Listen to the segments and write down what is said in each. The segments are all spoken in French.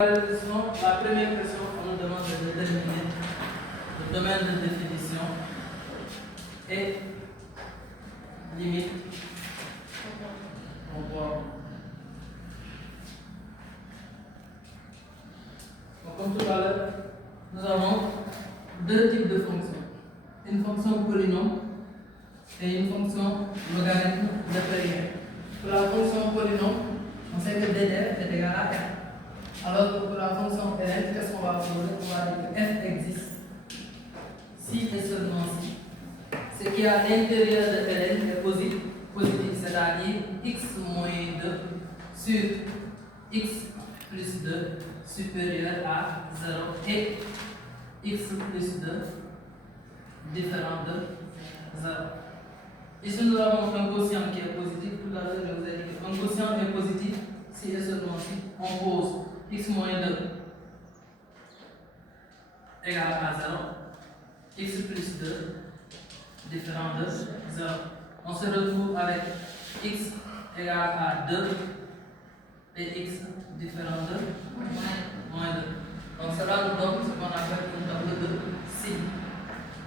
La première question qu'on nous demande de déterminer le domaine de définition et limite au borne. Comme tout à l'heure, nous avons deux types de fonctions. Une fonction polynôme et une fonction logarithme de Fourier. Pour la fonction polynôme, on sait que DDF est égal à f. Alors que pour la fonction ln, qu'est-ce qu'on va poser? On va dire que f existe si et seulement si ce qui est à l'intérieur de ln est positif, c'est-à-dire x moins 2 sur x plus 2 supérieur à 0 et x plus 2 différent de 0. Ici, nous avons un quotient qui est positif. Tout à l'heure, je vous ai dit qu'un quotient est positif si et seulement si on pose x moins 2 égale à 0, x plus 2 différent de 0. On se retrouve avec x égale à 2 et x différent de moins 2. Donc cela nous donne ce qu'on appelle une table de signes,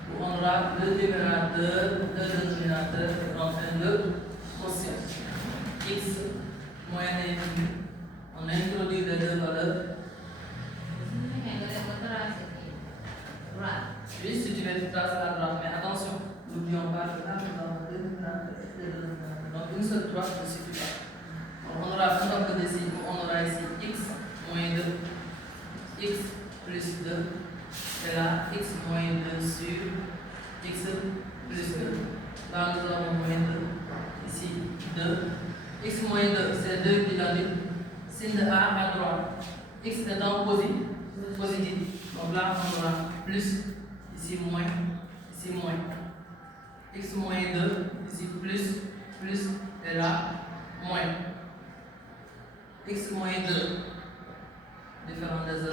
où on aura le numérateur, le dénominateur et enfin le quotient. X moins l'infini. On introduit les deux valeurs. Oui, si tu veux, tu traces à droite, mais attention, n'oublions pas que là, nous avons deux numérateurs et deux dénominateurs. Donc une seule droite ne suffit pas. Donc on aura un nombre de signes, on aura ici x moins 2, x plus 2, et là, x moins 2 sur x plus 2. Là, nous avons moins 2, ici 2. X moins 2, c'est 2 qui l'annulle. Signe de A à droite. X étant positif. Donc là, on aura plus, ici moins, x moins 2, ici plus, et là, moins. X moins 2, différent de 0.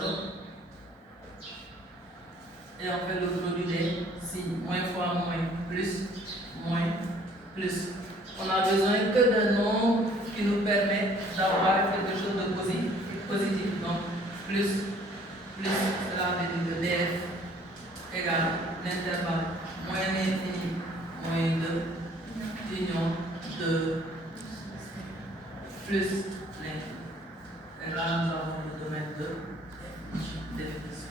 Et on fait le produit des signes. Moins fois moins, plus. On a besoin que d'un nombre qui nous permet d'avoir quelque chose de positif. Donc, plus, cela veut dire que df égale l'intervalle moins l'infini, moins 2, union 2, plus l'infini. Et là, nous avons le domaine de définition.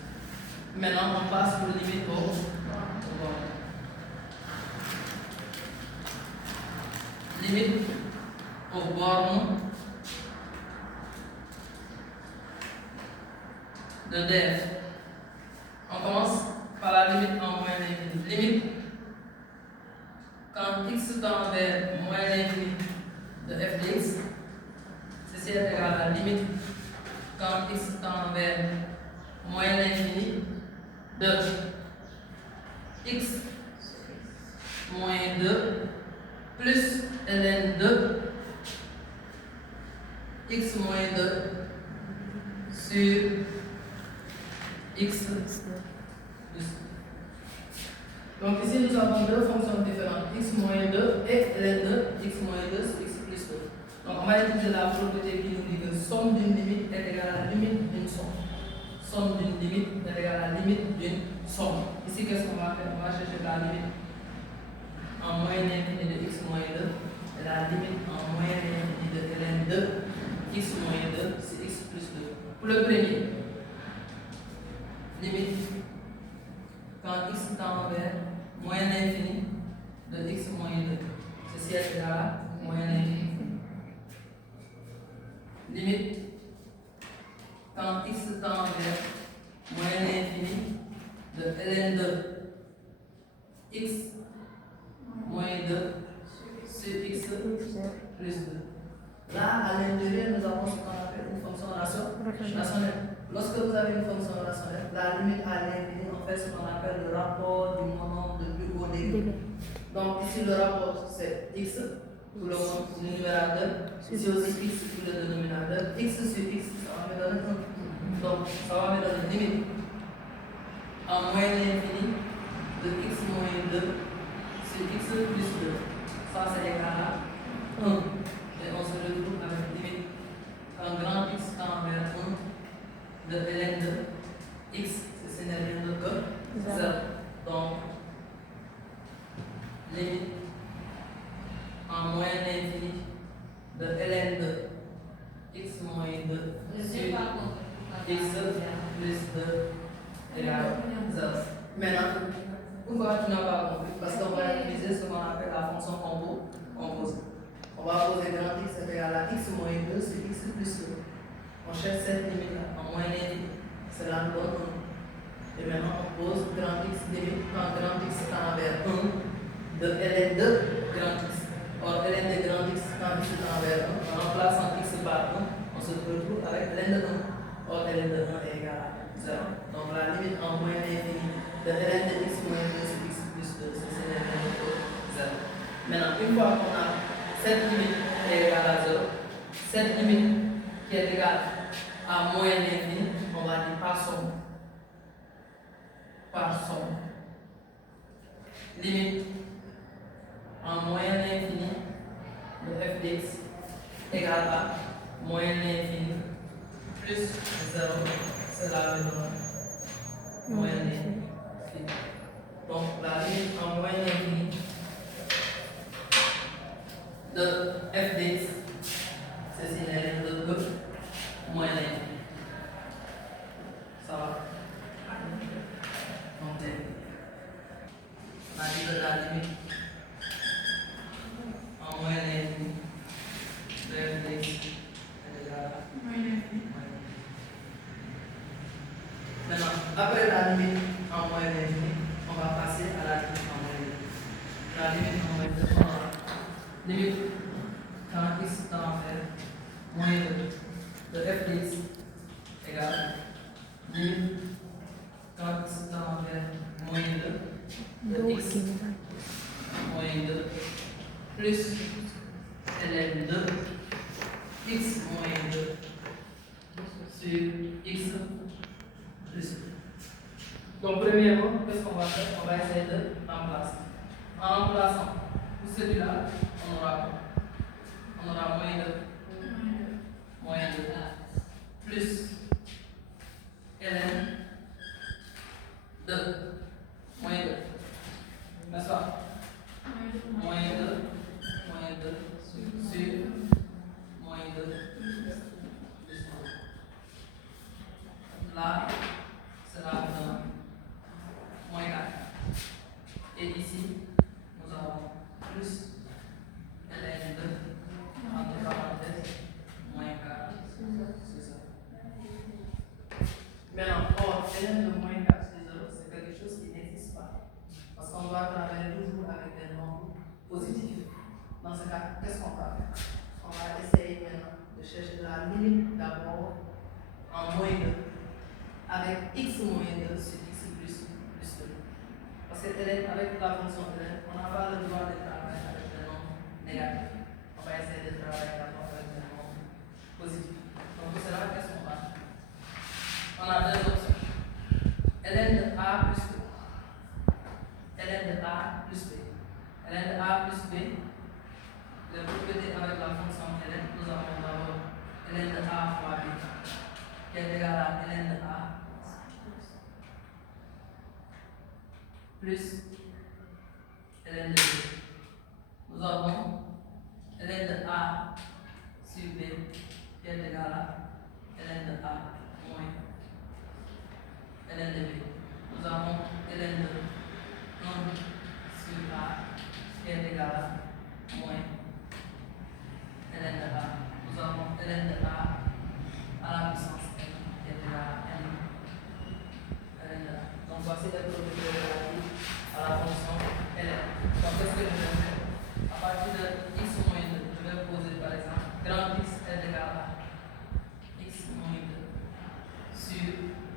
Maintenant, on passe pour limite au borne. Limite aux bornes de df. On commence par la limite en moins l'infini. Limite quand x tend vers moins l'infini de f de x, ceci est égal à la limite quand x tend vers moins l'infini de x moins 2 plus ln 2 x moins 2 sur x plus 2. Donc ici nous avons deux fonctions différentes, x moins 2 et ln 2, x moins 2 sur x plus 2. Donc on va utiliser la propriété qui nous dit que somme d'une limite est égale à la limite d'une somme. Somme d'une limite est égale à la limite d'une somme. Ici qu'est-ce qu'on va faire? On va chercher la limite en moins l'infini de x moins 2 et la limite en moins l'infini de ln 2 x moins 2 c'est x plus 2. Pour le premier, limite quand x tend vers moins l'infini de x moins 2, ceci est égal à moins l'infini. Limite quand x tend vers moins l'infini de ln 2 x moins 2 sur x plus 2. Là, à l'intérieur, nous avons ce qu'on appelle une fonction rationnelle. Lorsque vous avez une fonction rationnelle, la limite à l'infini, on fait ce qu'on appelle le rapport du monombre de plus haut degré. Donc, ici, le rapport, c'est x pour le numérateur, ici aussi x pour le dénominateur. X sur x, ça va me donner 1. Donc, ça va me donner une limite en moins l'infini de x moins 2 sur x plus 2. Ça, c'est égal à 1. Et on se retrouve avec limite quand grand x tend vers 1 de ln de x, ceci n'est rien d'autre que 0. Donc, limite en moyenne infinie de ln de x moins 2 sur x plus 2 égale 0. Maintenant, pourquoi tu n'as pas compris? Parce qu'on va utiliser ce qu'on appelle la fonction composée. On va poser grand x est égal à x moins 2 sur x plus 2. On cherche cette limite-là en moyenne infinie. Cela nous donne 1. Et maintenant, on pose grand x limite quand grand x tend vers 1 de ln de grand x. Or, ln de grand x quand x tend vers 1, en remplaçant x par 1, on se retrouve avec ln de 1. Or, ln de 1 est égal à 0. Donc, la limite en moyenne infinie de ln de x moins 2 sur x plus 2, c'est ln de 0. Maintenant, une fois qu'on a cette limite est égale à 0, cette limite qui est égale à moyenne infinie, on va dire par somme. Par somme. Limite en moyenne infinie de f de x égale à moyenne infinie plus 0, c'est la valeur moyenne infinie. Donc la limite en moyenne infinie de f de x, c'est une ln de gauche moyenne infinie. Ça va? Donc on a dit que la limite en moyenne infinie de f de x est égale à moyenne infinie. Maintenant, après la limite en moyenne infinie, on va passer à la limite en moyenne infinie. La limite en moyenne infinie, on va limite quand x tend vers moins 2 de f de x égale limite quand x tend vers moins 2 de x moins 2 plus ln de x moins 2 sur x plus 2. Donc, premièrement, qu'est-ce qu'on va faire? On va essayer de remplacer. En remplaçant pour celui-là, on aura moins 2 plus ln de moins 2. N'est-ce pas? Moins 2 sur moins 2 plus 1. Là, cela donne moins 4. Et ici, nous avons plus ln de entre parenthèses moins 4. C'est ça. Maintenant, or, ln de moins 4 sur 0, c'est quelque chose qui n'existe pas. Parce qu'on doit travailler toujours avec des nombres positifs. Dans ce cas, qu'est-ce qu'on va faire? On va essayer maintenant de chercher la limite d'abord en moins 2 avec x moins 2 sur x plus 2. Parce que avec la fonction ln, on n'a pas le droit de travailler avec des nombres négatifs. On va essayer de travailler d'abord avec des nombres positifs. Donc pour cela, qu'est-ce qu'on va faire? On a deux options. ln de a plus b. ln de a plus b. ln de a plus b, le propriété avec la fonction ln, nous avons d'abord ln de a fois b, qui est égal à ln de a plus ln de b. Nous avons ln de a sur b, qui est égal à ln de a moins ln de b. Nous avons ln de 1 sur a, qui est égal à moins